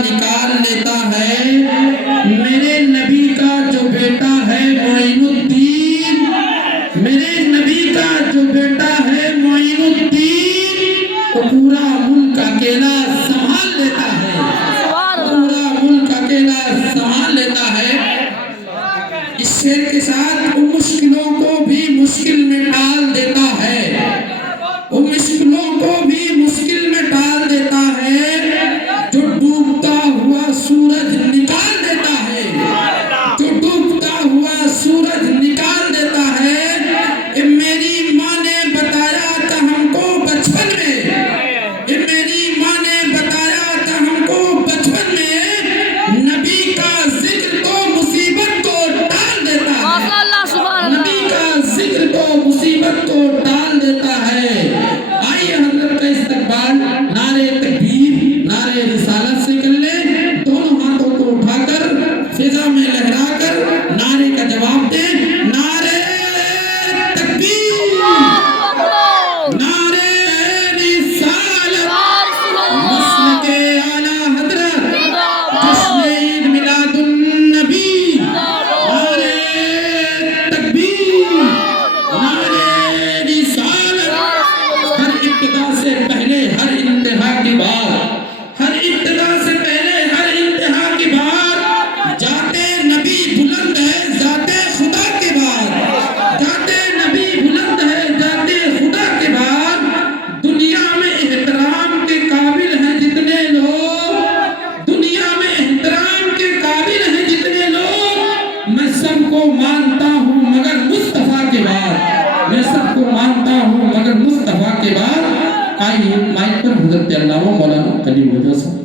نکال لیتا ہے، میرے نبی کا جو بیٹا ہے معین الدین، میرے نبی کا جو بیٹا ہے معین الدین، وہ پورا ملک اکیلا سنبھال لیتا ہے، پورا ملک اکیلا سنبھال لیتا ہے۔ اس شعر کے ساتھ ان مشکلوں کو بھی مشکل میں ڈال دیتا ہے، ان مشکلوں کو بھی مشکل میں ڈال دیتا ہے، جو ڈوبتا ہوا سورج نکال دیتا ہے، جو ڈوبتا ہوا سورج نکال دیتا ہے۔ میری ماں نے بتایا تھا ہم کو بچپن میں، میری ماں نے بتایا تھا ہم کو بچپن میں، نبی کا ذکر تو مصیبت کو ٹال دیتا ہے، نبی کا ذکر تو مصیبت کو ٹال دیتا ہے۔ آئیے حضرت کا استقبال نعرے تکبیر نعرے رسالت سے کر لیں، دونوں ہاتھوں کو اٹھا کر فضا میں لہرا کر نعرے کا جواب دیں، نعرے تکبیر، نعرے رسالت، مسلک اعلیٰ حضرت، جشن عید میلاد النبی، نعرے تکبیر، نعرے رسالت۔ ہر ابتدا سے پہلے ہر انتہا کی بات، ہر ابتدا سے پہلے ہر انتہا کی بات، ذات نبی بلند ہے ذات خدا کے بعد، ذات نبی بلند ہے ذات خدا کے بعد۔ دنیا میں احترام کے قابل ہیں جتنے لوگ، دنیا میں احترام کے قابل ہیں جتنے لوگ، میں سب کو مانتا ہوں مگر مصطفیٰ کے بعد، میں سب کو مانتا ہوں مگر مصطفیٰ کے بعد۔ آئیے مائک پر حضرت علامہ مولانا کلیم رضا صاحب۔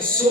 100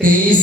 23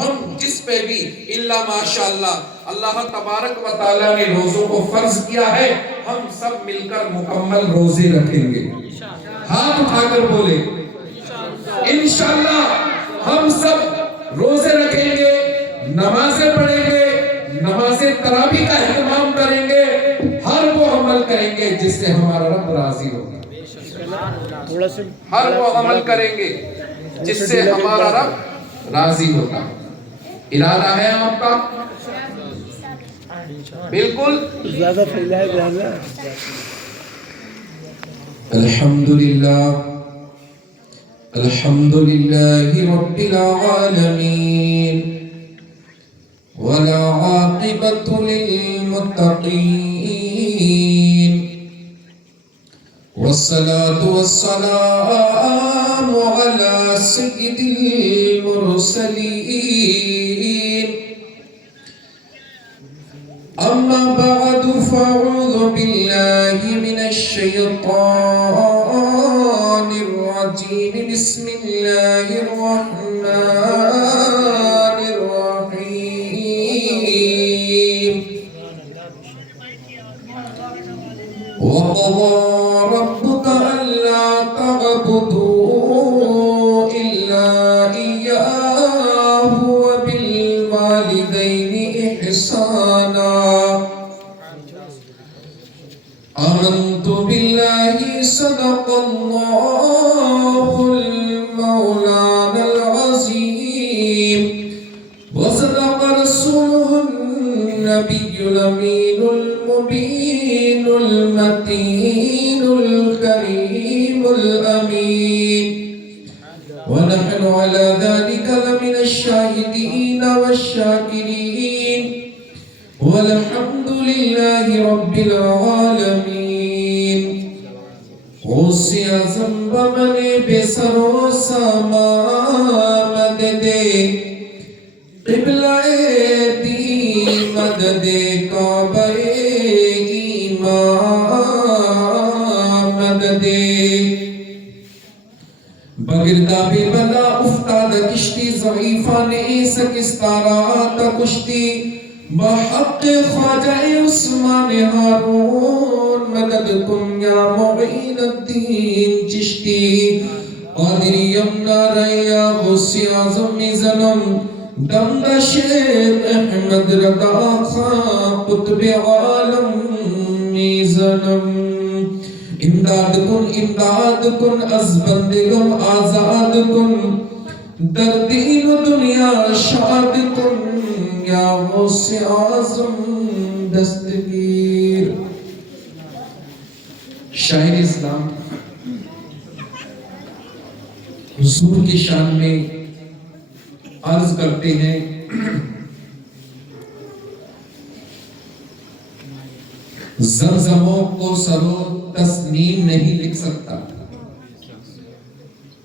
ہم جس پہ بھی اللہ ماشاءاللہ اللہ تبارک و تعالیٰ نے روزوں کو فرض کیا ہے، ہم سب مل کر مکمل روزے رکھیں گے. ہاتھ اٹھا کر بولے انشاءاللہ ہم سب روزے رکھیں گے، نمازیں پڑھیں گے، نماز تراویح کا اہتمام کریں گے، ہر وہ عمل کریں گے جس سے ہمارا رب راضی ہوگا. ہر وہ عمل کریں گے جس سے ہمارا رب راضی ہوگا. ارادہ ہے آپ کا؟ بالکل. زیادہ پھیلا ہے. الحمدللہ الحمدللہ رب العالمین والعاقبۃ للمتقین والصلاة والسلام على سید المرسلین. اما بعد فاعوذ باللہ من الشیطان الرجیم. بسم اللہ الرحمن الرحیم. وقضى ربك ألا تعبدوا إلا إياه وبالوالدين إحسانا. آمنت بالله صدق الله المولانا العظيم وصدق رسوله النبي الأمين المبين المتين الكريم الأمين. ونحن على ذلك لمن الشاهدين والشاكرين والحمد لله رب العالمين. غوث اعظم بمن بسر و سما مدد قبلہ دی مدد کعبہ ایمان مدد. بگرداب بلا افتاد کشتی ضعیفان سکستارات کشتی بحق خواجہ عثمان ہارون مدد کن یا معین الدین چشتی. قادری یمنا ریا غوث اعظم زنم دمدہ شیخ احمد رضا خان قطب عالم زنم. امداد کن از بندگم آزاد کن در دین و دنیا شاد کن یا غوث اعظم دستگیر. شاعر اسلام حضور کی شان میں عرض کرتے ہیں زمزموں کو سرو تسنیم نہیں لکھ سکتا.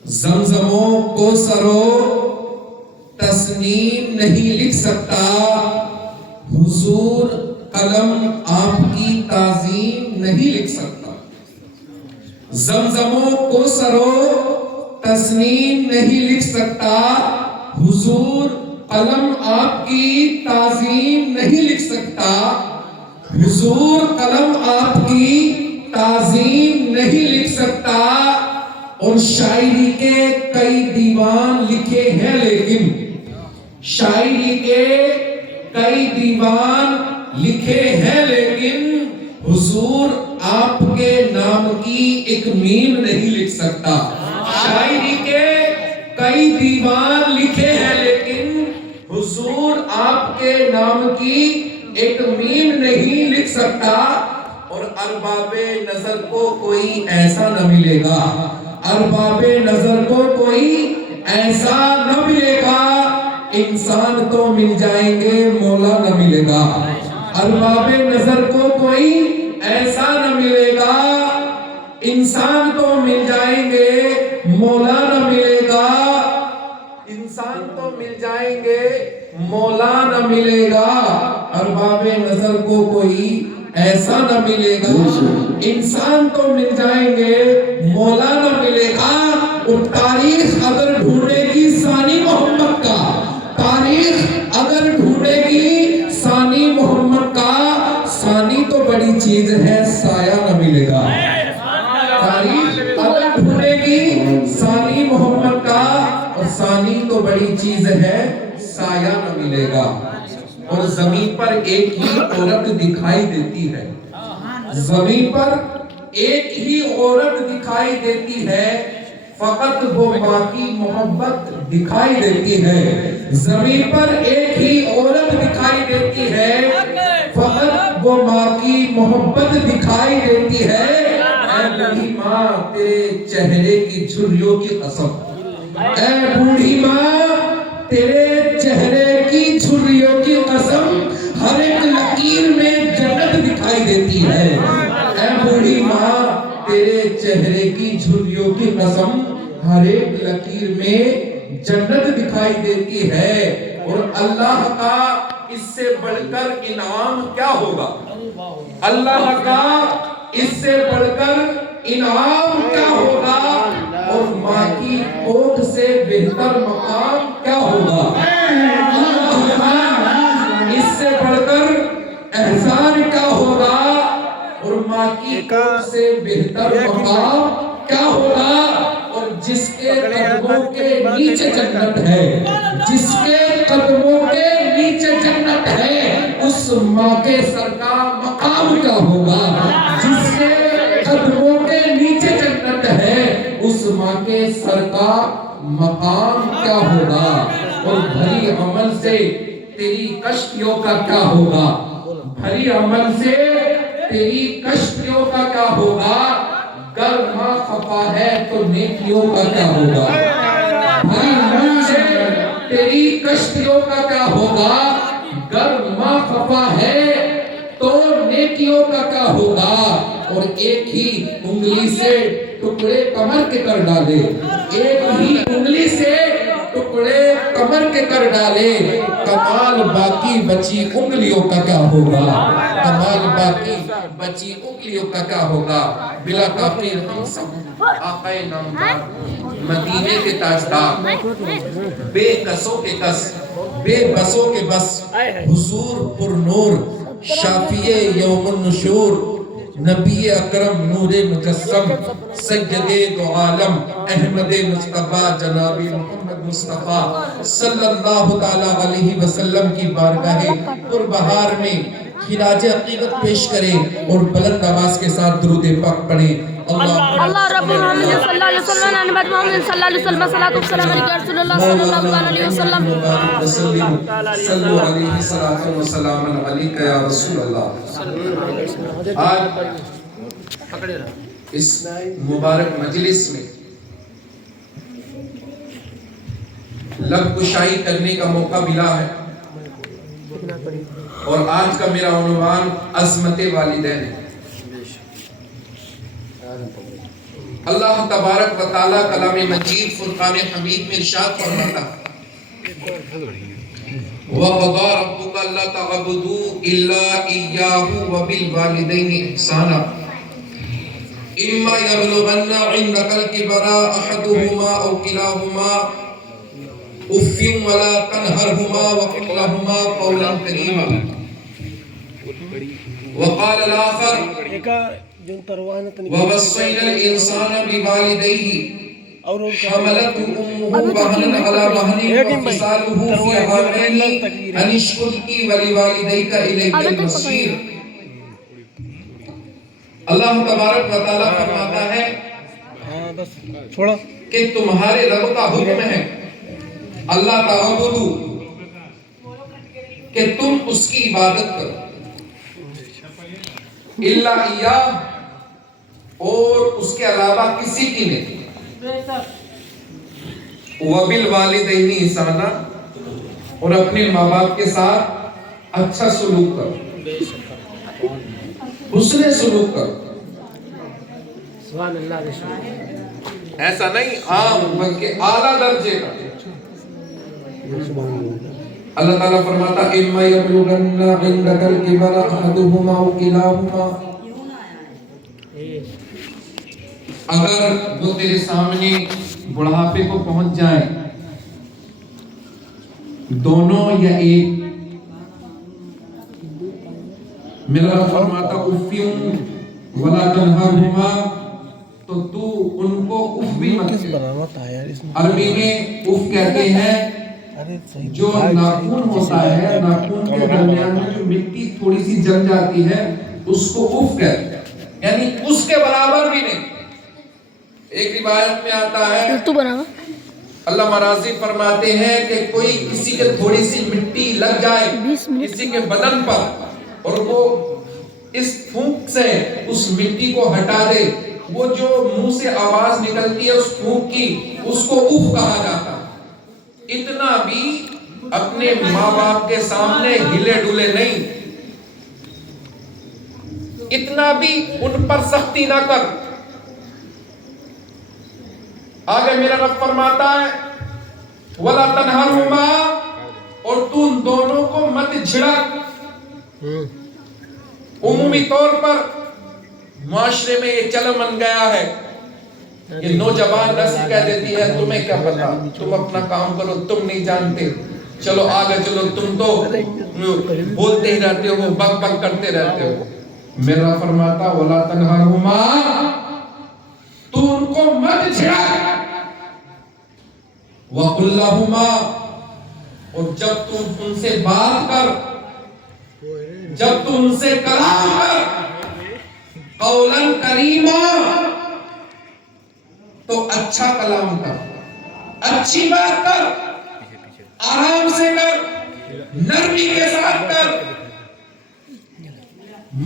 زمزموں کو سرو تسنیم نہیں لکھ سکتا. حضور قلم آپ کی تعظیم نہیں لکھ سکتا. زمزموں کو سرو تسنیم نہیں لکھ سکتا. حضور قلم آپ کی تعظیم نہیں لکھ سکتا. حضور قلم آپ کی تعظیم نہیں لکھ سکتا. اور شاعری کے کئی دیوان لکھے ہیں لیکن شاعری کے کئی دیوان لکھے ہیں لیکن حضور آپ کے نام کی ایک میم نہیں لکھ سکتا. شاعری کے کئی دیوان لکھے ہیں لیکن حضور آپ کے نام کی ایک میم نہیں لکھ سکتا. اور ارباب نظر کو کوئی ایسا نہ ملے گا. ارباب نظر کو کوئی ایسا نہ ملے گا. انسان تو مل جائیں گے مولا نہ ملے گا. ارباب نظر کو کوئی ایسا نہ ملے گا. انسان تو مل جائیں گے مولا نہ ملے گا. انسان تو مل جائیں گے مولا نہ ملے گا. ارباب نظر کو کوئی ایسا نہ ملے گا. انسان تو مل جائیں گے مولا نہ ملے گا. اور تاریخ اگر ڈھونڈے گی ثانی محمد کا، تاریخ تاریخ اگر ڈھونڈے گی ثانی محمد کا، ثانی تو بڑی چیز ہے، سایہ نہ ملے گا۔ تاریخ اگر ڈھونڈے گی ثانی محمد کا، اور ثانی تو بڑی چیز ہے، سایہ نہ ملے گا۔ اور زمین پر ایک ہی عورت دکھائی دیتی ہے، زمین پر ایک ہی عورت دکھائی دیتی ہے، فقط وہ ماں کی محبت دکھائی دیتی ہے۔ زمین پر ایک ہی عورت دکھائی دیتی ہے، فقط وہ ماں کی محبت دکھائی دیتی ہے۔ اے بوڑھی ماں تیرے چہرے کی جھریوں کی قسم، اے بوڑھی ماں تیرے چہرے کی جھریوں کی قسم، ہر ایک لکیر میں جنت دکھائی دیتی ہے۔ اے بوڑھی ماں تیرے چہرے کی جھریوں کی قسم، ہر ایک لکیر میں جنت دکھائی دیتی ہے۔ اور اللہ کا اس سے بڑھ کر انعام کیا ہوگا؟ اللہ کا اس سے بڑھ کر انعام کیا ہوگا؟ اور ماں کی کوکھ سے بہتر مقام کیا ہوگا؟ اللہ کا اس سے بڑھ کر احسان کیا ہوگا؟ اور ماں کی کوکھ سے بہتر مقام کیا ہوگا؟ اور جس کے قدموں کے نیچے جنت ہے، جس کے قدموں کے نیچے جنت ہے، اس ماں کے سر کا مقام کیا ہوگا؟ جس کے قدموں کے نیچے جنت ہے، اس ماں کے سر کا مقام کیا ہوگا؟ اور بھری عمل سے تیری کشتیوں کا کیا ہوگا؟ بھری عمل سے تیری کشتیوں کا کیا ہوگا؟ گر ماں خفا ہے تو نیکیوں کا کیا ہوگا؟ بھری عمل سے تیری کشتیوں کا کیا ہوگا؟ گر ماں خفا ہے تو نیکیوں کا کیا ہوگا؟ اور ایک ہی انگلی سے ٹکڑے کمر کے کر ڈالے، ایک ہی انگلی سے ٹکڑے کمر کے کر ڈالے، کمال باقی بچی انگلیوں کا کیا ہوگا؟ کمال باقی بچی انگلیوں کا کیا ہوگا؟ بلا تاخیر ہم سب آقا نامدار مدینے کے تاجدار، بے کسوں کے کس، بے بسوں کے بس، حضور پر نور شافی یوم النشور، نبی اکرم نور مجسم، سید دو عالم احمد مصطفیٰ جناب محمد مصطفیٰ صلی اللہ تعالیٰ علیہ وسلم کی بارگاہ پربہار میں خراج عقیدت پیش کریں اور بلند آواز کے ساتھ درود پاک پڑھیں۔ اللہ رب محمد صلی اللہ علیہ وسلم نبی محمد صلی اللہ علیہ وسلم صلاۃ والسلام علیہ رسول اللہ صلی اللہ علیہ وسلم صلو علیہ صلاۃ و سلام علیک یا رسول اللہ۔ آج اس مبارک مجلس میں لب کشائی کرنے کا موقع ملا ہے، اور آج کا میرا عنوان عظمت والدین ہے۔ اللہ تبارک و تعالیٰ کلام مجید فرقان حمید میں ارشاد فرماتا وَقَضَىٰ رَبُّكَ أَلَّا تَعْبُدُوا إِلَّا إِيَّاهُ وَبِالْوَالِدَيْنِ إِحْسَانًا إِمَّا يَبْلُغَنَّ عِندَكَ الْكِبَرَ أَحَدُهُمَا أَوْ كِلَاهُمَا اُفٍّ وَلَا تَنْهَرْهُمَا وَقُلْ لَهُمَا قَوْلًا كَرِيمًا وَقَالَ الْآخَرُ وَوَصَّيْنَا الْإِنسَانَ بِوَالِدَيْهِ حَمَلَتْهُ أُمُّهُ وَهْنًا عَلَى وَهْنٍ وَفِصَالُهُ فِي عَامَيْنِ أَنِ اشْكُرْ لِي وَلِوَالِدَيْكَ إِلَيَّ الْمَصِيرُ۔ اللہ تبارک و تعالیٰ فرماتا ہے کہ تمہارے رب کا حکم ہے اللہ تعبدو کہ تم اس کی عبادت کرو، الا ایاہ اور اس کے علاوہ کسی کی نہیں، وبالوالدین احسانا اور اپنے ماں باپ کے ساتھ اچھا سلوک کرو، حسن سلوک کرو، ایسا نہیں عام بلکہ اعلیٰ درجے کا۔ اللہ تعالیٰ فرماتا اِمَّا يَبْلُغَنَّ عِندَكَ الْكِبَرَ أَحَدُهُمَا أَوْ كِلَاهُمَا، اگر وہ تیرے سامنے بڑھاپے کو پہنچ جائیں دونوں یا ایک؟ میرا رب فرماتا افیوں ولا تنہرہما، تو تو ان کو اف بھی مت کس کہہ۔ بنانا تھا یار اس میں؟ عربی میں اف کہتے ہیں ارے صحیح جو ناخن ہوتا ہے، ناخن کے درمیان میں جو مٹی تھوڑی سی جم جاتی ہے اس کو اف کہتے ہیں، یعنی اس کے برابر بھی نہیں۔ ایک روایت میں آتا ہے تو بنا اللہ مرازی فرماتے ہیں کہ کوئی کسی کے تھوڑی سی مٹی لگ جائے 20 منٹ کسی کے بدن پر اور وہ اس پھونک سے اس مٹی کو ہٹا دے، وہ جو منہ سے آواز نکلتی ہے اس پھونک کی، اس کو اف کہا جاتا ہے۔ اتنا بھی اپنے ماں باپ کے سامنے ہلے ڈولے نہیں، اتنا بھی ان پر سختی نہ کر۔ آگے میرا رب فرماتا ہے وَلَا تَنْهَرْهُمَا، اور تو ان دونوں کو مت جھڑک۔ عمومی طور پر معاشرے میں یہ چل بن گیا ہے، یہ نوجوان نسل کہہ دیتی ہے تمہیں کیا پتا، تم اپنا کام کرو، تم نہیں جانتے، چلو آگے چلو، تم تو بولتے ہی رہتے ہو، بک بک کرتے رہتے ہو۔ میرا فرماتا وَلَا تَنْهَرْهُمَا، تو ان کو مت جھڑک۔ وَقُلْ لَهُمَا، اور جب تم ان سے بات کر، جب تم ان سے کلام کر، قولاً کریما، تو اچھا کلام کر، اچھی بات کر، آرام سے کر، نرمی کے ساتھ کر۔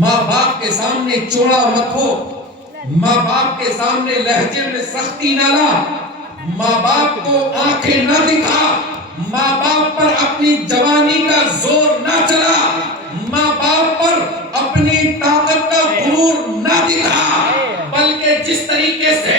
ماں باپ کے سامنے چوڑا مت ہو، ماں باپ کے سامنے لہجے میں سختی نہ لا، ماں باپ کو آنکھیں نہ دکھا، ماں باپ پر اپنی جوانی کا زور نہ چلا، ماں باپ پر اپنی طاقت کا غرور نہ دکھا، بلکہ جس طریقے سے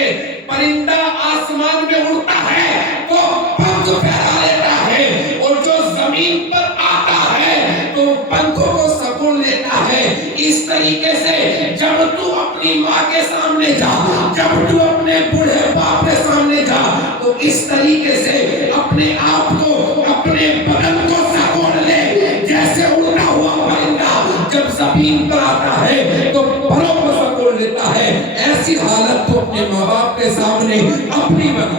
پرندہ آسمان میں اڑتا ہے تو پنکھ پھیلا لیتا ہے، اور جو زمین پر آتا ہے تو پنکھوں کو سکون لیتا ہے، اس طریقے سے جب تو اپنی ماں کے سامنے جا، جب تو اپنے بوڑھے باپ کے سامنے جا، تو اس طریقے سے اپنے آپ کو، اپنے بدن کو سکون لے، جیسے اڑتا ہوا پرندہ جب زمین پر آتا ہے تو پروں کو سکون لیتا ہے، ایسی حالت تو اپنے ماں باپ کے سامنے اپنی بنا۔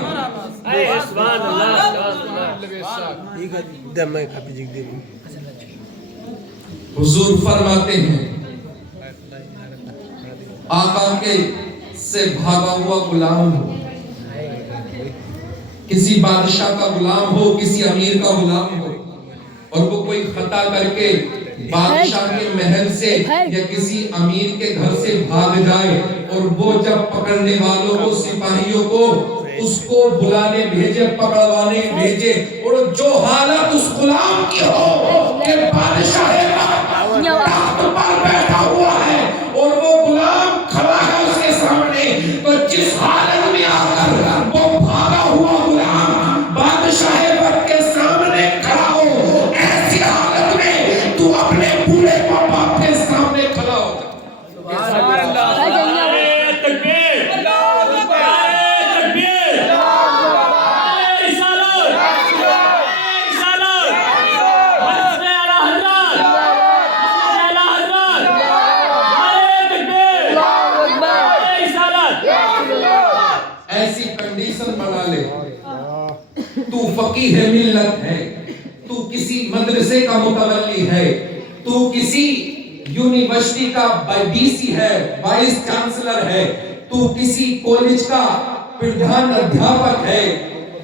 ٹھیک ہے دم میں کھاپی جگ دے حضور فرماتے ہیں آقا کے سے بھاگا ہوا غلام ہو، کسی بادشاہ کا غلام ہو، کسی امیر کا غلام ہو، اور وہ کوئی خطا کر کے بادشاہ کے محل سے یا کسی امیر کے گھر سے بھاگ جائے، اور وہ جب پکڑنے والوں کو، سپاہیوں کو اس کو بلانے بھیجے، پکڑوانے بھیجے، اور جو حالت اس غلام کی ہو کہ بادشاہ تخت پر بیٹھا ہوا ہے اور وہ غلام کھڑا ہے اس کے سامنے، تو جس حالت میں آ کر وہ بھاگا ہوا غلام بادشاہ وقت کے سامنے کھڑا ہو، ایسی حالت میں تو اپنے بوڑھے باپ کے سامنے کھڑا ہو۔ ایسی کنڈیشن بنا لے، تو فقیہ ملت ہے، تو کسی مدرسے کا متولی ہے، تو کسی یونیورسٹی کا بی سی ہے، وائس چانسلر ہے، تو کسی کالج کا پردھان ادھیاپک ہے،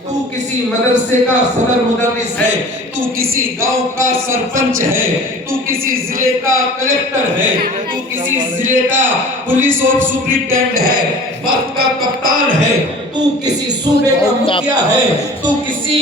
تو کسی مدرسے کا صدر مدرس ہے، تو کسی گاؤں کا سرپنچ ہے، تو کسی ضلع کا کلیکٹر ہے، تو کسی ضلع کا پولیس اور سپرنٹینڈنٹ ہے، وقت کا کپتان ہے، تو کسی صوبے کا مکھیا ہے، تو کسی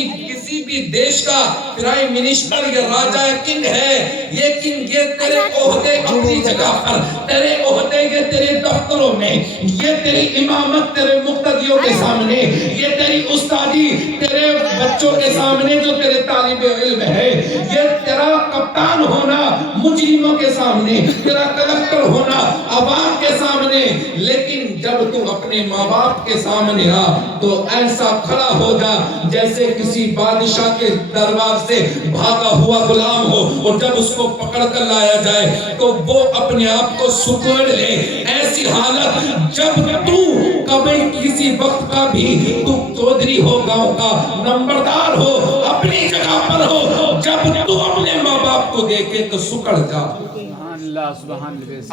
بھی دیش کا پرائم منسٹر یا راجہ کنگ ہے، لیکن یہ تیرے عہدے اپنی جگہ پر، تیرے عہدے یہ تیرے دفتروں میں، یہ تیری امامت تیرے مقتدیوں کے سامنے، یہ تیری استادی تیرے بچوں کے سامنے جو تیرے طالب علم ہے، یہ تیرا کپتان ہونا مجرموں کے سامنے، تیرا کلکٹر ہونا عوام کے سامنے، لیکن جب تم اپنے ماں باپ کے سامنے آ تو ایسا کھڑا ہو جا جیسے کسی بادشاہ کے دربار سے بھاگا ہوا غلام ہو، اور جب اس کو پکڑ کر لایا جائے تو وہ اپنے آپ کو سکوڑ لے۔ ایسی حالت جب تو کبھی کسی وقت کا بھی تو چودھری ہو، گاؤں کا نمبردار ہو، اپنی جگہ پر ہو، جب تو اپنے ماں باپ کو دیکھے تو سکڑ جا،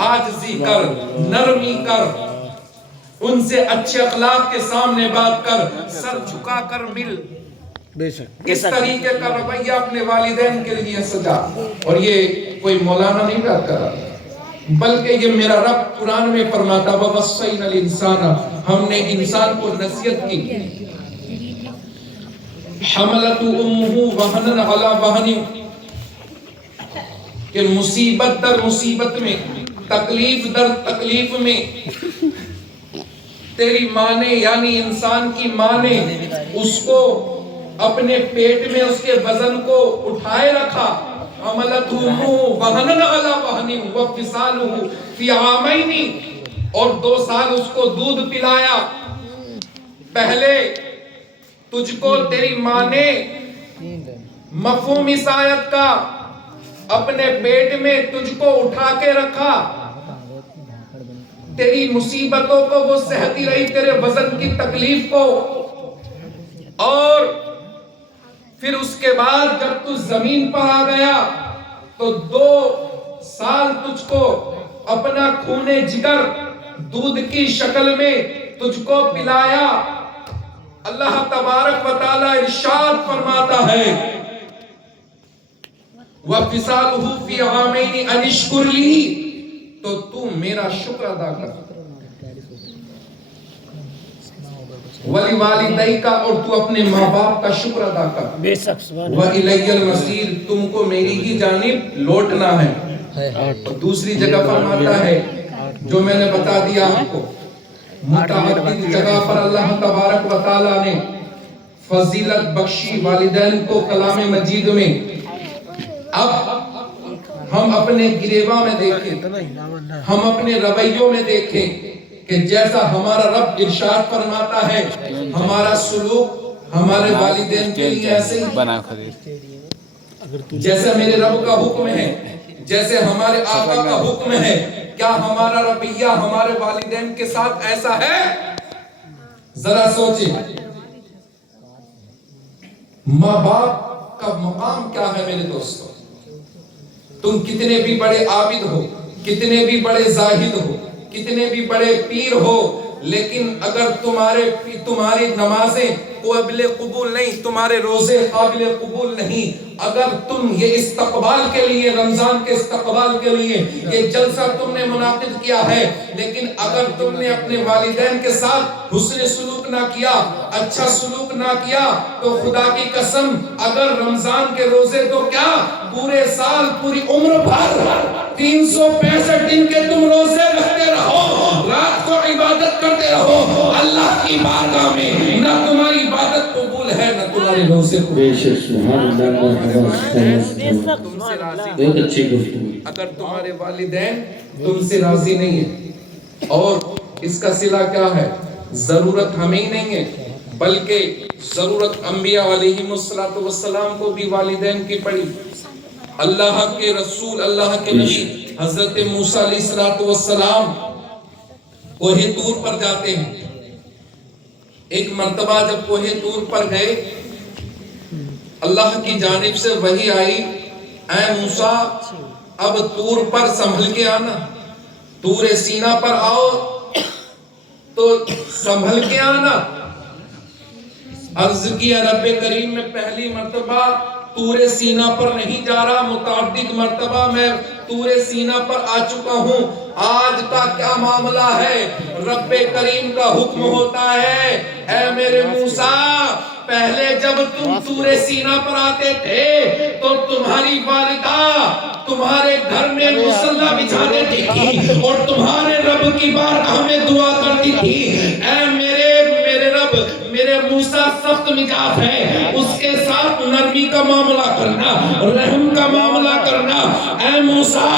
عاجزی کر، نرمی کر، ان سے اچھے اخلاق کے سامنے بات کر، سر جھکا کر مل۔ بے شک اس طریقے کا رویہ اپنے والدین کے لیے سجا۔ اور یہ کوئی مولانا نہیں بات کر رہا، بلکہ یہ میرا رب قرآن میں فرماتا وَوَصَّيْنَا الْإِنسَانَ، ہم نے انسان کو نصیحت کی، حَمَلَتُ أُمُّهُ وَهْنًا عَلَى وَهْنٍ، کہ مصیبت در مصیبت میں، تکلیف در تکلیف میں تیری ماں نے یعنی انسان کی ماں نے اس کو اپنے پیٹ میں اس کے وزن کو اٹھائے رکھا، حَمَلَتُهُ وَهْنًا عَلَى وَهْنٍ وَفِصَالُهُ فِي عَامَيْنِ، اور 2 سال اس کو دودھ پلایا۔ پہلے تجھ کو تیری ماں نے مفہوم اس آیت کا اپنے پیٹ میں تجھ کو اٹھا کے رکھا، تیری مصیبتوں کو وہ سہتی رہی، تیرے وزن کی تکلیف کو، اور پھر اس کے بعد جب تو زمین پر آ گیا تو 2 سال تجھ کو اپنا خون جگر دودھ کی شکل میں تجھ کو پلایا۔ اللہ تبارک و تعالی ارشاد فرماتا ہے وَفِصَالُهُ فِي عَامَيْنِ أَنِ اشْكُرْ لِي، تو تو میرا شکر ادا کر، وَلِوَالِدَيْكَ، اور تو اپنے ماں باپ کا شکر ادا کر، بے شک سبحان وَإِلَيَّ الْمَصِيرُ، تم کو میری ہی جانب لوٹنا ہے۔ اور دوسری جگہ فرماتا ہے جو میں نے بتا دیا آپ کو، متعدد جگہ پر اللہ تبارک و تعالیٰ نے فضیلت بخشی والدین کو کلام مجید میں۔ اب ہم اپنے گریباں میں دیکھیں، ہم اپنے رویوں میں دیکھیں کہ جیسا ہمارا رب ارشاد فرماتا ہے ہمارا سلوک ہمارے والدین کے لیے ایسے ہی، جیسے میرے رب کا حکم ہے، جیسے ہمارے آقا کا حکم ہے، کیا ہمارا رویہ ہمارے والدین کے ساتھ ایسا ہے؟ ذرا سوچیں، ماں باپ کا مقام کیا ہے میرے دوستوں؟ تم کتنے بھی بڑے عابد ہو، کتنے بھی بڑے زاہد ہو، کتنے بھی بڑے پیر ہو، لیکن اگر تمہاری نمازیں قابل قبول نہیں، تمہارے روزے قابل قبول نہیں، اگر تم یہ استقبال کے لیے، رمضان کے استقبال کے لیے یہ جلسہ تم نے منعقد کیا ہے، لیکن اگر تم نے اپنے والدین کے ساتھ حسن سلوک نہ کیا، اچھا سلوک نہ کیا، تو خدا کی قسم اگر رمضان کے روزے تو کیا پورے سال، پوری عمر بھر 365 دن کے تم روزے رکھتے رہو، رات کو عبادت کرتے رہو، اللہ کی بارگاہ میں نہ تمہاری عبادت قبول ہے نہ تمہارے روزے قبول۔ بے شک سبحان اللہ، بہت اچھی گفتگو۔ اگر تمہارے والدین تم سے راضی نہیں ہیں، اور اس کا صلہ کیا ہے؟ ضرورت ہمیں ہی نہیں ہے بلکہ ضرورت انبیاء علیہم السلام کو بھی والدین کی پڑی۔ اللہ کے رسول، اللہ کے نبی حضرت موسیٰ علیہ السلام کوہ طور پر جاتے ہیں۔ ایک مرتبہ جب کوہ طور پر گئے، اللہ کی جانب سے وحی آئی، اے موسیٰ اب طور پر سنبھل کے آنا، طور سینا پر آؤ تو سنبھل کے آنا۔ عرض کیا رب کریم میں پہلی مرتبہ طور سینا پر نہیں جا رہا، متعدد مرتبہ میں طور سینا پر آ چکا ہوں، آج کا کیا معاملہ ہے؟ رب کریم کا حکم ہوتا ہے، اے میرے موسیٰ پہلے جب تم طور سینا پر آتے تھے تو تمہاری والدہ تمہارے گھر میں مصلی بچھا دیتی تھی اور تمہارے رب کی بارگاہ میں دعا کرتی تھی، اے میرے رب، میرے موسیٰ سخت مزاج ہے، اس کے ساتھ نرمی کا معاملہ کرنا، رحم کا معاملہ کرنا۔ اے موسیٰ،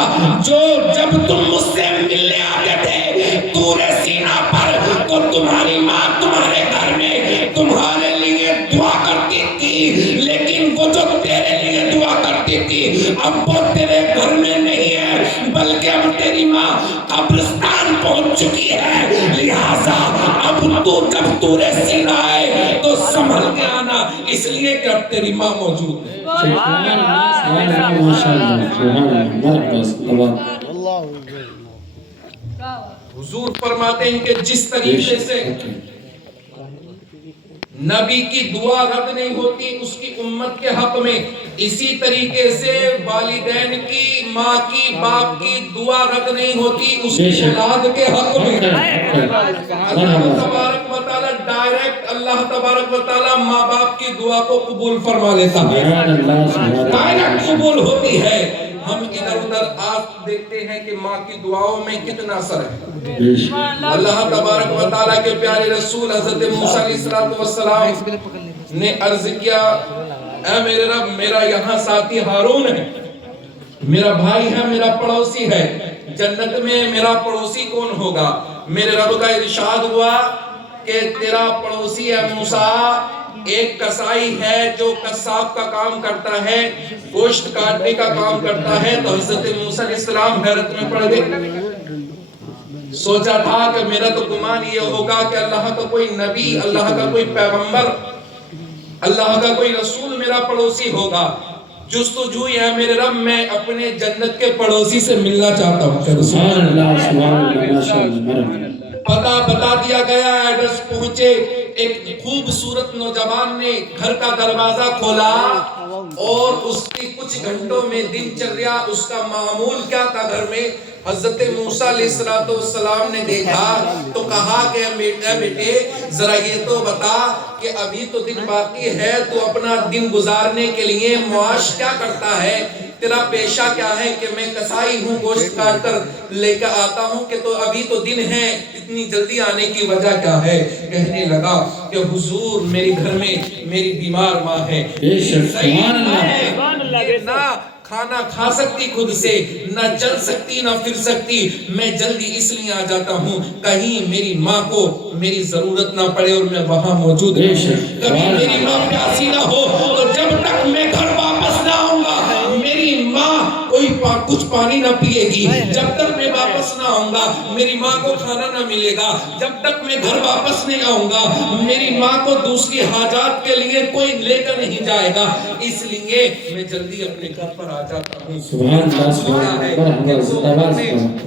جو جب تم مجھ سے ملنے آتے تھے طور سینا پر، تو تمہاری ماں تمہارے گھر میں تمہارے لیے دعا کرتی تھی، لیکن وہ جو تیرے لیے دعا کرتی تھی اب وہ تیرے گھر میں نہیں ہے، بلکہ اب تیری ماں قبرستان پہنچ چکی ہے۔ لہٰذا اب تو جب طور سینا آئے تو سنبھل کے آنا، اس لیے کہ اب تیری ماں موجود ہے۔ سبحان اللہ، ماشاء اللہ، سبحان اللہ۔ حضور فرماتے ہیں کہ جس طریقے سے نبی کی دعا رد نہیں ہوتی اس کی امت کے حق میں، اسی طریقے سے والدین کی، ماں کی، باپ کی دعا رد نہیں ہوتی اس کی اولاد کے حق میں۔ اللہ تبارک و تعالیٰ ڈائریکٹ، اللہ تبارک و تعالیٰ ماں باپ کی دعا کو قبول فرما لیتا ہے، ڈائریکٹ قبول ہوتی ہے۔ ہم ادھر ادھر آج دیکھتے ہیں کہ ماں کی دعاؤں میں کتنا اثر ہے۔ اللہ تبارک و تعالیٰ کے پیارے رسول حضرت موسیٰ علیہ السلام نے عرض کیا، اے میرے رب، میرا یہاں ساتھی ہارون ہے، میرا بھائی ہے، میرا پڑوسی ہے، جنت میں میرا پڑوسی کون ہوگا؟ میرے رب کا ارشاد ہوا کہ تیرا پڑوسی ہے موسیٰ ایک کسائی ہے جو قصاب کا کام کرتا ہے، گوشت کاٹنے کا کام کرتا ہے۔ تو حضرت موسیٰ علیہ السلام حیرت میں پڑ گئے، سوچا تھا کہ میرا تو گمان یہ ہوگا کہ اللہ کا کوئی نبی، اللہ کا کوئی پیغمبر، اللہ کا کوئی رسول میرا پڑوسی ہوگا۔ جستجو ہے میرے رب، میں اپنے جنت کے پڑوسی سے ملنا چاہتا ہوں۔ سبحان اللہ، سبحان اللہ، ماشاء اللہ۔ پتہ بتا دیا گیا، ایڈریس پہنچے، ایک خوبصورت نوجوان نے گھر کا دروازہ کھولا اور اس کی کچھ گھنٹوں میں دن چل رہا، اس کا معمول کیا تھا گھر میں؟ حضرت موسیٰ علیہ السلام نے دیکھا تو کہا کہ بیٹے ذرا یہ تو بتا کہ ابھی تو دن باقی ہے، تو اپنا دن گزارنے کے لیے معاش کیا کرتا ہے؟ تیرا پیشہ کیا ہے؟ کہ میں کسائی ہوں، گوشت کاٹ کر لے کر آتا ہوں۔ کہ تو ابھی تو دن ہے، اتنی جلدی آنے کی وجہ کیا ہے؟ کہنے لگا کہ حضور میری گھر میں میری بیمار ماں ہے، نہ کھانا کھا سکتی خود سے، نہ چل سکتی، نہ پھر سکتی، میں جلدی اس لیے آ جاتا ہوں کہیں میری ماں کو میری ضرورت نہ پڑے اور میں وہاں موجود رہوں۔ کبھی میری ماں پیاسی نہ ہو تو جب تک میں گھر واپس نہ آؤں گا میری ماں کوئی کچھ پانی نہ پیے گی، جب تک میں واپس نہ آؤں گا میری ماں کو کھانا نہ ملے گا، جب تک میں گھر واپس نہیں آؤں گا میری ماں کو دوسری حاجات کے لیے کوئی لے کر نہیں جائے گا، اس لیے میں جلدی اپنے گھر پر آ جاتا ہوں۔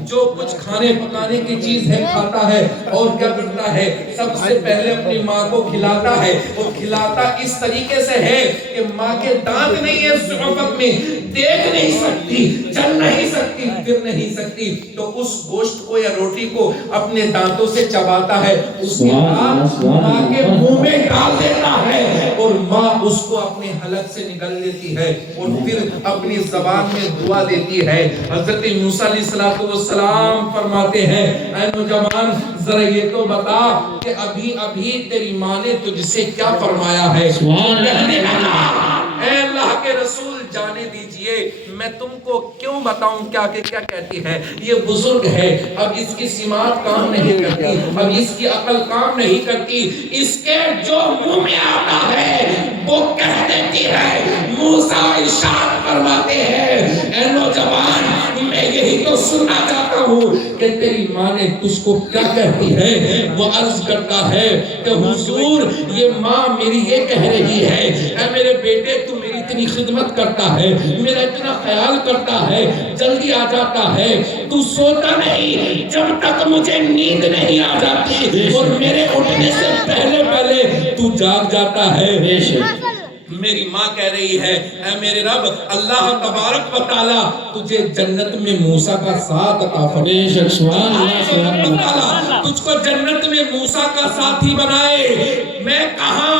جو کچھ کھانے پکانے کی چیز ہے کھاتا ہے اور کیا کرتا ہے؟ سب سے پہلے اپنی ماں کو کھلاتا ہے، اور کھلاتا اس طریقے سے ہے کہ ماں کے دانت نہیں ہے اس وقت میں، دیکھ نہیں سکتی، چل نہیں سکتی، پھر نہیں سکتی، تو اس گوشت کو یا روٹی کو اپنے دانتوں سے چباتا ہے، اس کے بعد ماں کے منہ میں ڈال دیتا ہے اور ماں اس کو اپنے حلق سے نگل لیتی ہے اور پھر اپنی زبان میں دعا دیتی ہے۔ حضرت موسیٰ علیہ السلام فرماتے ہیں، اے نوجوان ذرا یہ تو بتا کہ ابھی تیری ماں نے تجھ سے کیا فرمایا ہے؟ کہنے لگا، اے اللہ کے رسول جانے دیجئے، میں تم کو کیوں بتاؤں کیا کہتی ہے؟ یہ بزرگ ہے، اب اس کی سماعت کام نہیں کرتی، اب اس کی عقل کام نہیں کرتی، اس کے جو منہ میں آتا ہے وہ کہہ دیتی ہے۔ موسیٰ ارشاد فرماتے ہیں، اے نوجوان میں یہی تو سننا چاہتا ہوں کہ تیری ماں نے تجھ کو کیا کہتی ہے؟ وہ عرض کرتا ہے کہ حضور یہ ماں میری یہ کہہ رہی ہے، اے میرے بیٹے تو میری اتنی خدمت کرتا ہے، میرا اتنا خیال کرتا ہے، جلدی آ جاتا ہے، تو سوتا نہیں جب تک مجھے نیند نہیں آ جاتی، اور میرے اٹھنے سے پہلے تو جاگ جاتا ہے۔ میری ماں کہہ رہی ہے، اے میرے رب اللہ تبارک و تعالیٰ تجھے جنت میں موسیٰ کا ساتھ عطا فرمائے، تجھ کو جنت میں موسیٰ کا ساتھی بنائے۔ میں کہاں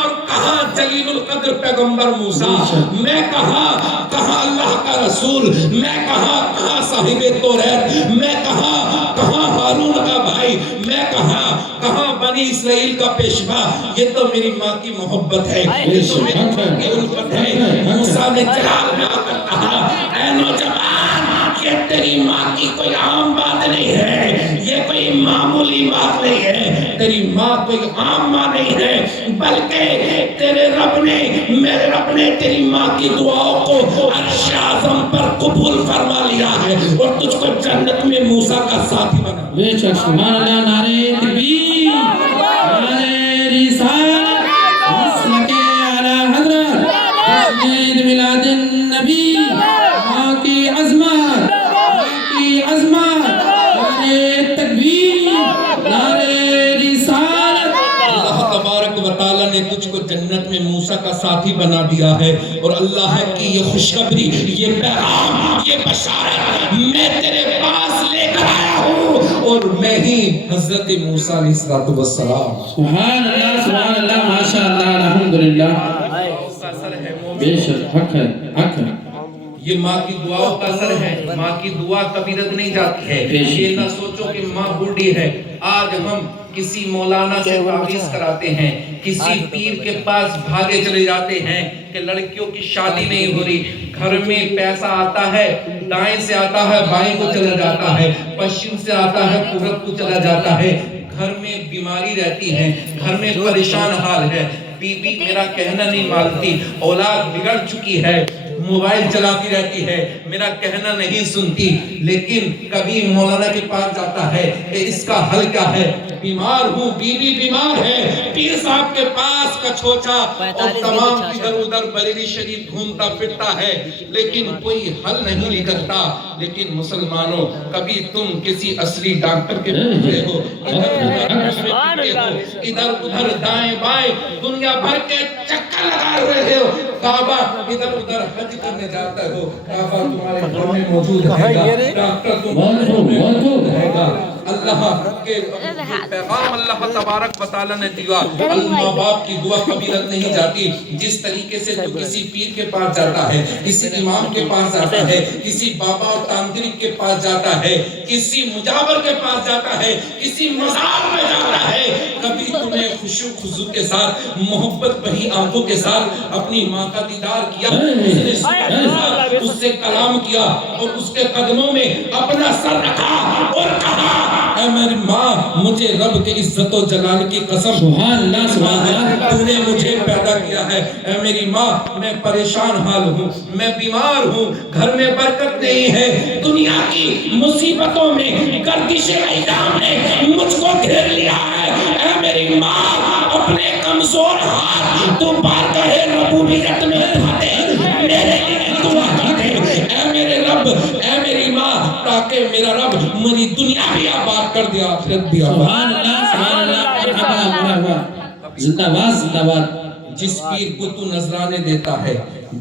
جلیل القدر پیغمبر موسیٰ، میں کہاں اللہ کا رسول، میں کہاں صاحب توریت، میں کہاں ہارون کا بھائی، میں کہاں بنی بنی اسرائیل کا پیشوا، یہ تو میری ماں کی محبت ہے، یہ تو میری ماں کی الفت ہے۔ موسیٰ نے جلال میں آ کر کہا اے نوجوان، یہ تیری ماں کی کوئی عام بات نہیں ہے، یہ کوئی معمولی بات نہیں ہے، تیری ماں کوئی عام ماں نہیں ہے، بلکہ تیرے رب نے، میرے رب نے تیری ماں کی دعاؤں کو عرش اعظم پر قبول فرما لیا ہے اور تجھ کو جنت میں موسیٰ کا ساتھی بنا۔ بے شک سبحان اللہ، نعرہ تکبیر، نعرہ رسالت، مسلک اعلیٰ حضرت، جشن میلاد النبی، ماں کی عظمت، ماں کی عظمت، نعرہ تکبیر، نعرہ رسالت۔ اللہ تبارک و تعالیٰ نے تجھ کو جنت میں موسیٰ کا ساتھی بنا دیا ہے، اور اللہ کی یہ خوشخبری، یہ پیغام، یہ بشارت میں تیرے پاس لے کر آیا ہوں، اور میں ہی حضرت موسیٰ علیہ السلام۔ سبحان اللہ، ماشاء اللہ، الحمدللہ۔ بے شک حق ہے، حق ہے۔ یہ ماں کی دعاؤں کا اثر ہے، ماں کی دعا کبھی رد نہیں جاتی ہے۔ یہ نہ سوچو کہ ماں بوڑھی ہے، آج ہم کسی مولانا سے تعویذ کراتے ہیں، کسی پیر کے پاس بھاگے چلے جاتے ہیں کہ لڑکیوں کی شادی نہیں ہو رہی، گھر میں پیسہ آتا ہے، دائیں سے آتا ہے بائیں کو چلا جاتا ہے، پشچم سے آتا ہے پورب کو چلا جاتا ہے، گھر میں بیماری رہتی ہے، گھر میں پریشان حال ہے، بیوی میرا کہنا نہیں مانتی، اولاد بگڑ چکی ہے، موبائل چلاتی رہتی ہے، میرا کہنا نہیں سنتی، لیکن کبھی مولانا کے پاس جاتا ہے کہ اس کا حل کیا ہے؟ بیمار ہوں، بیوی بیمار ہے، پیر صاحب کے پاس کچھوچا اور تمام ادھر ادھر بریلی شریف گھومتا پھرتا ہے، لیکن کوئی حل نہیں نکلتا۔ لیکن مسلمانوں، کبھی تم کسی اصلی ڈاکٹر کے پاس گئے ہو؟ ادھر ادھر دائیں بائیں دنیا بھر کے چکر لگائے ہوئے ہو، کعبہ ادھر ادھر حج کرنے جاتا ہو، کعبہ تمہارے گھر میں موجود رہے گا، ڈاکٹر تمہارے گھر میں موجود رہے گا۔ اللہ کے پیغام اللہ تبارک و تعالیٰ نے دیا، ماں باپ کی دعا کبھی رد نہیں جاتی۔ جس طریقے سے تو کسی پیر کے پاس جاتا ہے، کسی امام کے پاس جاتا ہے، کسی بابا اور تانترک کے پاس جاتا ہے، کسی مجاور کے پاس جاتا ہے، کسی مزار میں جاتا ہے، کبھی تمہیں خشوع خضوع کے ساتھ، محبت بھری آنکھوں کے ساتھ اپنی ماں کا دیدار کیا، اس سے کلام کیا اور اس کے قدموں میں اپنا سر رکھا اور کہا اے میری ماں، مجھے رب کے عزت و جلال کی قسم، سبحان اللہ، سبحان اللہ، تو نے مجھے پیدا کیا ہے، اے میری ماں میں پریشان حال ہوں، میں بیمار ہوں، گھر میں برکت نہیں ہے، دنیا کی مصیبتوں میں گردش ایام نے مجھ کو گھیر لیا ہے، اے میری ماں اپنے کمزور ہاتھ تو بارگاہ ربوبیت میں اٹھا دے، میرے لیے دعا کر دے، اے میرے رب، اے میری ماں، تاکہ میرا رب میری دنیا بھی آباد کر دیا، آخرت بھی آباد۔ سبحان اللہ، سبحان اللہ، زندہ باد، زندہ باد۔ جس پیر کو تو نذرانے دیتا ہے،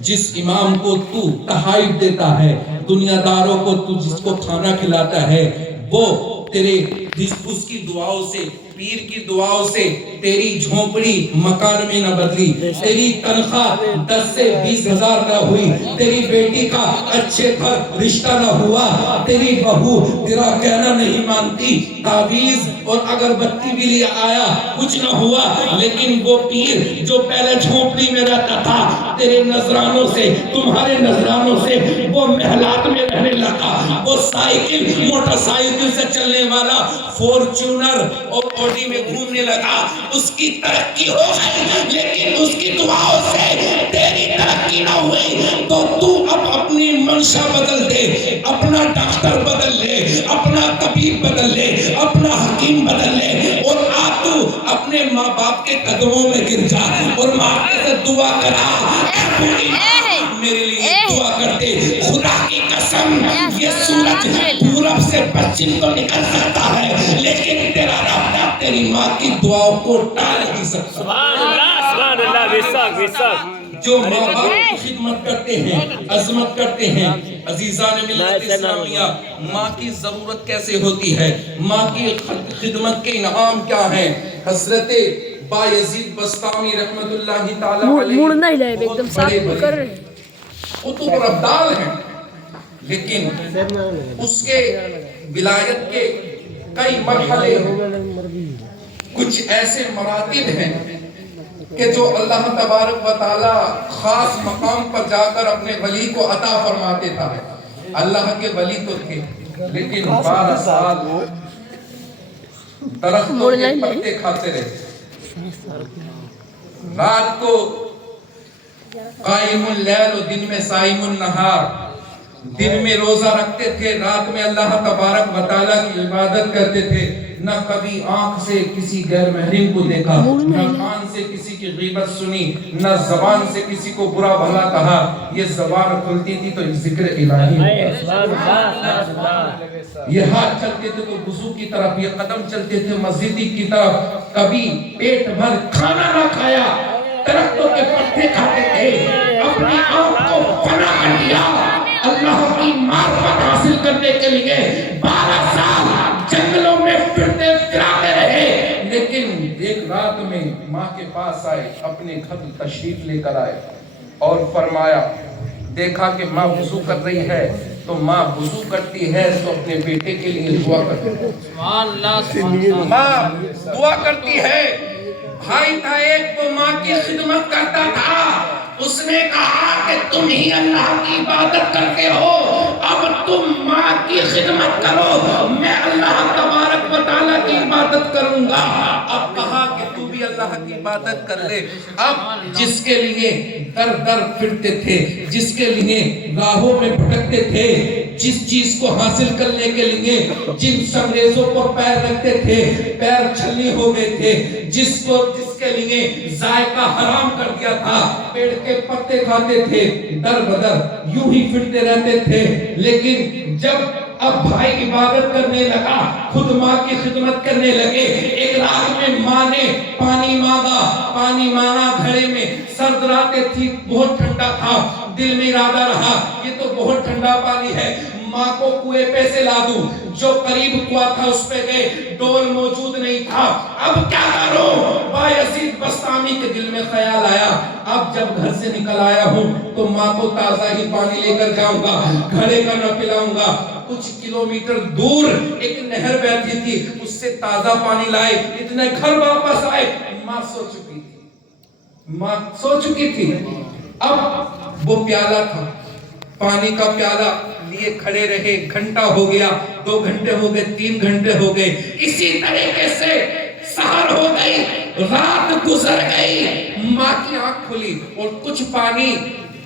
جس امام کو تو تحائف دیتا ہے، دنیا داروں کو تو جس کو کھانا کھلاتا ہے، وہ تیرے اس کی دعاؤں سے، پیر کی دعاؤں سے تیری جھونپڑی مکان میں نہ بدلی، تیری تنخواہ 10 سے 20 ہزار نہ ہوئی، تیری بیٹی کا اچھے گھر رشتہ نہ ہوا، تیری بہو تیرا کہنا نہیں مانتی، تعویذ اور اگربتی بھی لے آیا کچھ نہ ہوا، لیکن وہ پیر جو پہلے جھونپڑی میں رہتا تھا، تیرے نذرانوں سے، تمہارے نذرانوں سے وہ محلات میں رہنے لگا، وہ سائیکل موٹر سائیکل سے چلنے والا فورچونر اور آڈی میں گھومنے لگا، اس کی ترقی ہو گئی، لیکن اس کی دعاؤں سے تیری ترقی نہ ہوئی، تو تو اب اپنی منشا بدل دے، اپنا ڈاکٹر بدل لے، اپنا طبیب بدل لے، اپنا حکیم بدل لے، اور آ تو اپنے ماں باپ کے قدموں میں گر جا اور ماں سے دعا کرا، اے میری ماں میرے لیے دعا کرتے، خدا کی قسم یہ سورج پورب سے پچھم تو نکل سکتا ہے، لیکن تیرا رابطہ تیری ماں کی دعاؤں کو ٹال نہیں سکتا۔ سبحان اللہ، بے شک۔ جو ماں باپ کی خدمت کرتے ہیں، عظمت کرتے ہیں، عزیزان ملت اسلامیہ، ماں کی ضرورت کیسے ہوتی ہے، ماں کی خدمت کے انعام کیا ہیں؟ حضرت بایزید بسطامی رحمت اللہ تعالیٰ علیہ بہت بڑے بڑے قطب اور ابدال ہیں، لیکن اس کے ولایت کے کئی مرحلے ہیں، کچھ ایسے مراتب ہیں کہ جو اللہ تبارک و تعالی خاص مقام پر جا کر اپنے ولی کو عطا فرماتے تھا. اللہ کے ولی تو تھے لیکن 12 سال درختوں کے پتے کھاتے رہے. رات کو قائم اللیل و دن میں صائم النہار. دن میں روزہ رکھتے تھے, رات میں اللہ تبارک و تعالیٰ کی عبادت کرتے تھے. نہ کبھی آنکھ سے کسی غیر محرم کو دیکھا, نہ کان سے کسی کی غیبت سنی, نہ زبان سے کسی کو برا بھلا کہا. یہ زبان کھلتی تھی تو ذکر الہی ہوتا, یہ ہاتھ چلتے تھے تو وضو کی طرف, یہ قدم چلتے تھے مسجد کی طرف. کبھی پیٹ بھر کھانا نہ کھایا, درختوں کے پتے کھاتے تھے. اپنی آنکھ کو فنا کر دیا اللہ کی معرفت حاصل کرنے کے لیے. 12 سال جنگلوں میں پھرتے پھراتے رہے, لیکن ایک رات میں ماں کے پاس آئے, اپنے گھر تشریف لے کر آئے اور فرمایا, دیکھا کہ ماں وضو کر رہی ہے تو ماں وضو کرتی ہے تو اپنے بیٹے کے لیے دعا کرتی ہے. ماں دعا کرتی ہے. بھائی تھا ایک تو ماں کی خدمت کرتا تھا, اس نے کہا کہ تم ہی اللہ کی عبادت کرتے ہو, اب تم ماں کی خدمت کرو, میں اللہ تبارک و تعالیٰ کی عبادت کروں گا. اب کہا کہ تو بھی اللہ کی عبادت کر لے. اب جس کے لیے در در پھرتے تھے, جس کے لیے راہوں میں بھٹکتے تھے, جس چیز کو حاصل کرنے کے لیے جن سنگریزوں پر پیر رکھتے تھے پیر چھلنی ہو گئے تھے, جس کے لیے ذائقہ حرام کر دیا تھا, پیڑ کے پتے کھاتے تھے, در بدر یوں ہی پھرتے رہتے تھے. لیکن جب اب بھائی عبادت کرنے لگا, خود ماں کی خدمت کرنے لگے. ایک رات میں ماں نے پانی مانگا گھڑے میں, سرد راتیں تھی, بہت ٹھنڈا تھا. دل میں ارادہ رہا یہ تو بہت ٹھنڈا پانی ہے, ماں کو کنویں پہ سے لا دوں. جو قریب کنواں تھا اس پہ گئے, ڈول موجود نہیں تھا. اب کیا کروں؟ بایزید بسطامی کے دل میں خیال آیا, اب جب گھر سے نکل آیا ہوں تو ماں کو تازہ ہی پانی لے کر جاؤں گا, گھڑے کا نہ پلاؤں گا. کچھ کلومیٹر دور ایک نہر بہتی تھی, اس سے تازہ پانی لائے. اتنے گھر واپس آئے, ماں سو چکی تھی. اب وہ پیالہ تھا, پانی کا پیالہ لیے کھڑے رہے. گھنٹہ ہو گیا, 2 گھنٹے ہو گئے, 3 گھنٹے ہو گئے. اسی طریقے سے سحر ہو گئی, رات گزر گئی. ماں کی آنکھ کھلی اور کچھ پانی,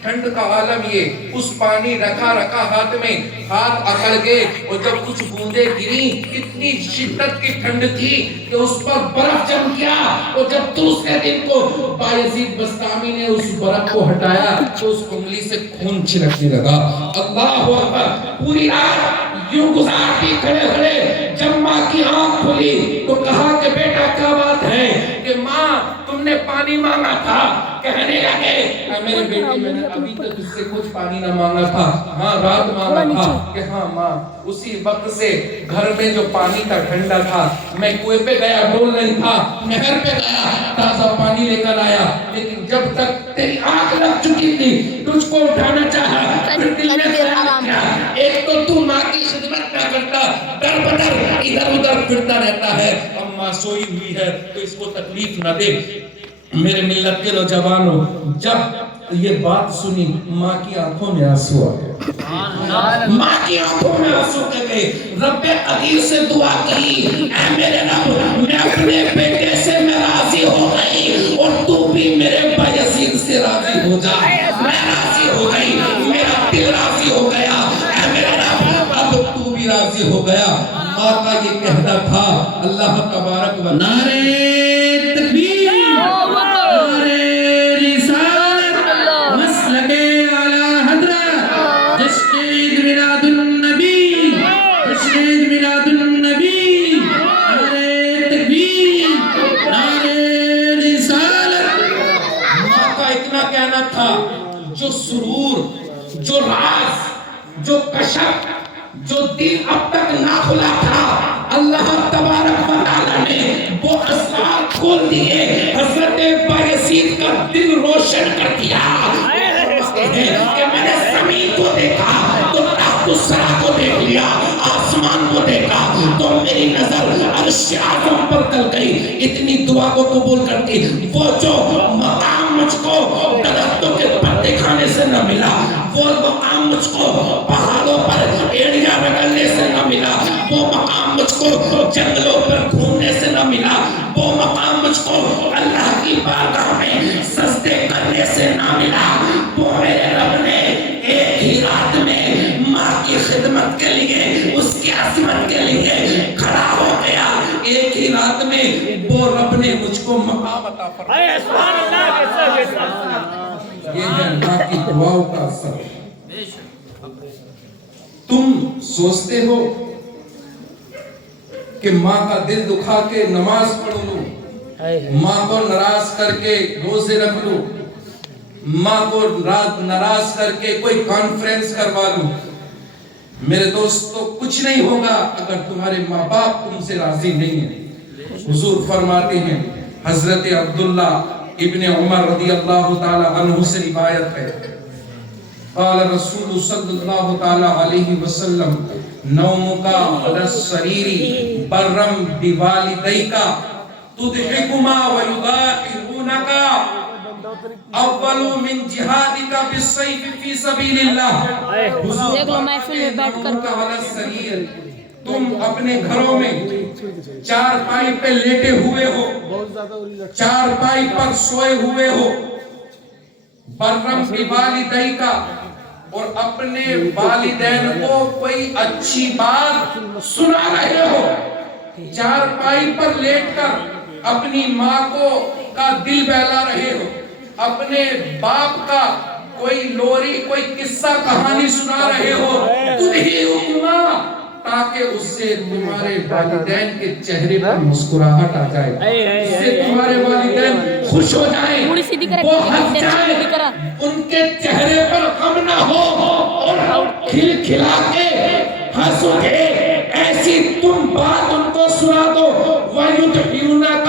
ٹھنڈ کا عالم یہ, اس پانی رکھا ہاتھ میں, ہاتھ اکڑ گئے اور جب کچھ بوندیں گری, اتنی شدت کی ٹھنڈ تھی کہ اس پر برف جم گیا. اور جب دوسرے دن کو بایزید بسطامی نے اس برف کو ہٹایا تو اس انگلی سے خون چھلکنے لگا. اللہ اکبر. پوری رات یوں گزارتی کھڑے. جب ماں کی آنکھ کھلی تو کہا کہ بیٹا کیا بات ہے؟ کہ ماں تم نے پانی مانگا تھا. کہنے لگے میرے بیٹے میں نے ابھی تک اس سے کچھ پانی نہ مانگا تھا, ہاں رات مانگا تھا. کہ ہاں ماں, اسی وقت سے گھر میں جو پانی تھا ٹھنڈا تھا. میں کنویں پہ گیا, ڈول نہیں تھا, نہر پہ گیا, تازہ پانی لے کر آیا. لیکن جب تک تیری آنکھ لگ چکی تھی تجھ کو اٹھانا چاہا, پھر دل میں خیال کیا, ایک تو ماں کی خدمت نہ کرتا, در بدر ادھر ادھر پھرتا رہتا ہے. اب ماں سوئی ہوئی ہے تو اس کو تکلیف نہ دے. میرے ملت کے نوجوانوں, جب یہ بات سنی ماں کی آنکھوں میں آنسو آ گئے. ماں کی آنکھوں میں آنسو آ گئے. رب قدیر سے دعا کی, اے میرے رب, میں اپنے بیٹے سے میں راضی ہو گئی اور تو بھی میرے بایزید سے راضی ہو جا. میں راضی ہو گئی, میرا دل راضی ہو گیا. اے میرے رب, اب تو بھی راضی ہو گیا. ماں کا یہ کہنا تھا. اللہ تبارک و نعرے تکبیر, نعرے رسالت, مسلک اعلی حضرت, جشن عید میلاد النبی, جشن عید میلاد النبی. نعرے تکبیر, نعرے رسالت. ماں کا اتنا کہنا تھا, جو سرور, جو راز, جو کشف, جو دل اب تک نہ کھلا تھا, اللہ تبارک و تعالیٰ نے وہ اسرار کھول دیے. حضرت بایزید کا دل روشن کر دیا. کہ میں نے زمین کو دیکھا تو تخت السرا کو دیکھ لیا, آسمان کو دیکھا, تو میری نظر عرش اعظم پر کل گئی. اتنی دعا کو قبول کرتی. وہ جو مقام مجھ کو درختوں کے پتے کھانے سے نہ ملا, وہ مقام مجھ کو پہاڑوں پر ایڑیاں رگڑنے سے نہ ملا, وہ مقام مجھ کو جنگلوں پر گھومنے سے نہ ملا, وہ مقام مجھ کو اللہ کی بارگاہ میں سجدے کرنے سے نہ ملا. وہ میرے رب نے ایک ہی رات میں ماں کی خدمت کے لیے, اس کی عظمت کے لیے کھڑا ہو گیا. ایک ہی رات میں وہ رب نے مجھ کو مقام عطا فرمایا. سبحان اللہ. بے شک بے شک. یہ ہے اللہ کی دعاؤں کا اثر. تم سوچتے ہو کہ ماں کا دل دکھا کے نماز پڑھ لوں, ماں کو ناراض کر کے روزے رکھ لوں, ماں کو ناراض کر کے کوئی کانفرنس کروا لوں. میرے دوستو, کچھ نہیں ہوگا اگر تمہارے ماں باپ تم سے راضی نہیں ہیں. حضور فرماتے ہیں, حضرت عبداللہ ابن عمر رضی اللہ تعالی عنہ سے روایت ہے, قال رسول صلی اللہ تعالی علیہ وسلم, نومک علی السریر برم بوالدیک تضحکما ویضاحکونک اول من جہادک بالسیف فی سبیل اللہ. دیکھ لو محفل میں بیٹھ کر, تم اپنے گھروں میں چارپائی پہ لیٹے ہوئے ہو, چارپائی پر سوئے ہوئے ہو, برم بوالدیک, اور اپنے والدین کو کوئی اچھی بات سنا رہے ہو. چارپائی پر لیٹ کر اپنی ماں کو کا دل بہلا رہے ہو, اپنے باپ کا کوئی لوری, کوئی قصہ کہانی سنا رہے ہو, تمہیں حکمہ, تاکہ اس سے تمہارے والدین کے چہرے پر مسکراہٹ آ جائے, اس سے تمہارے والدین خوش ہو جائیں, وہ ہنس جائیں, ان کے چہرے پر غم نہ ہو اور کھل کھلا کے ہنس اٹھے. ایسی تم بات ان کو سنا دو, وَيُدْحِرُونَكَ,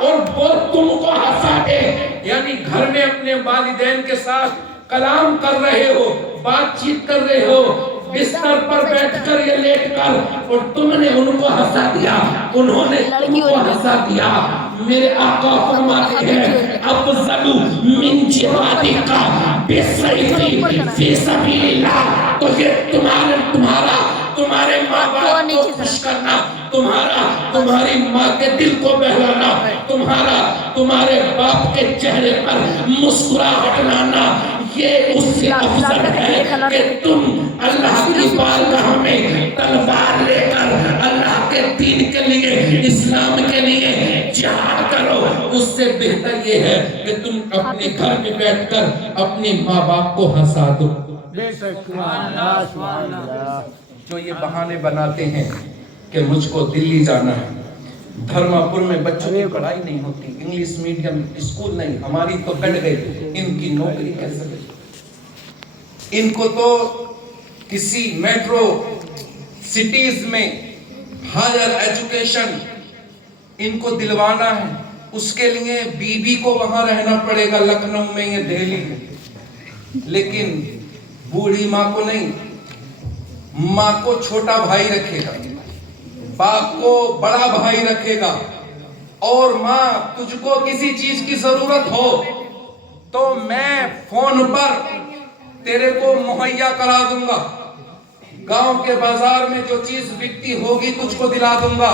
اور وہ تم کو ہنسا دے. یعنی گھر میں اپنے والدین کے ساتھ کلام کر رہے ہو, بات چیت کر رہے ہو, بستر پر بیٹھ کر یا لیٹ کر, اور تم نے ان کو ہنسا دیا, انہوں نے تم کو ہنسا دیا. میرے آقا فرماتے ہیں, افضل من جہادک بالسیف فی سبیل اللہ. تو یہ تمہارے ماں باپ کو خوش کرنا, تمہاری ماں کے دل کو بہلانا, تمہارے باپ کے چہرے پر مسکراہٹ لانا, یہ اس سے افضل ہے کہ تم اللہ کی بارگاہ میں تلوار لے کر اللہ کے دین کے لیے, اسلام کے لیے جہاد کرو. اس سے بہتر یہ ہے کہ تم اپنے گھر میں بیٹھ کر اپنے ماں باپ کو ہنسا دو. جو یہ بہانے بناتے ہیں کہ مجھ کو دلی جانا ہے, دھرما پور میں بچوں کی پڑھائی نہیں ہوتی, انگلش میڈیم اسکول نہیں, ہماری تو کٹ گئی, ان کی نوکری کیسے ملے؟ ان کو تو کسی میٹرو سٹیز میں ہائر ایجوکیشن ان کو دلوانا ہے, اس کے لیے بیوی کو وہاں رہنا پڑے گا, لکھنؤ میں یا دہلی میں. لیکن بوڑھی ماں کو نہیں, ماں کو چھوٹا بھائی رکھے گا, باپ کو بڑا بھائی رکھے گا, اور ماں تجھ کو کسی چیز کی ضرورت ہو تو میں فون پر تیرے کو مہیا کرا دوں گا, گاؤں کے بازار میں جو چیز بکتی ہوگی تجھ کو دلا دوں گا.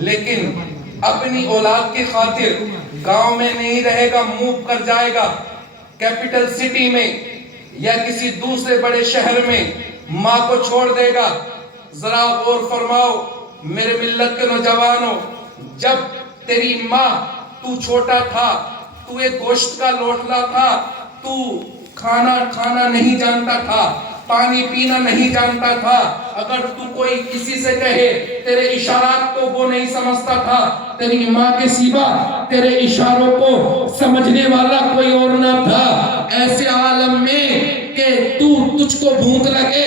لیکن اپنی اولاد کی خاطر گاؤں میں نہیں رہے گا, موو کر جائے گا کیپٹل سٹی میں یا کسی دوسرے بڑے شہر میں, ماں کو چھوڑ دے گا. ذرا غور فرماؤ میرے ملت کے نوجوانوں, جب تیری ماں, تو چھوٹا تھا, تو ایک گوشت کا لوٹلا تھا, تو کھانا نہیں جانتا تھا, پانی پینا نہیں جانتا تھا, اگر تو کوئی کسی سے کہے تیرے اشارات کو وہ نہیں سمجھتا تھا, تیری ماں کے سوا تیرے اشاروں کو سمجھنے والا کوئی اور نہ تھا. ایسے عالم میں کہ تجھ کو بھوک لگے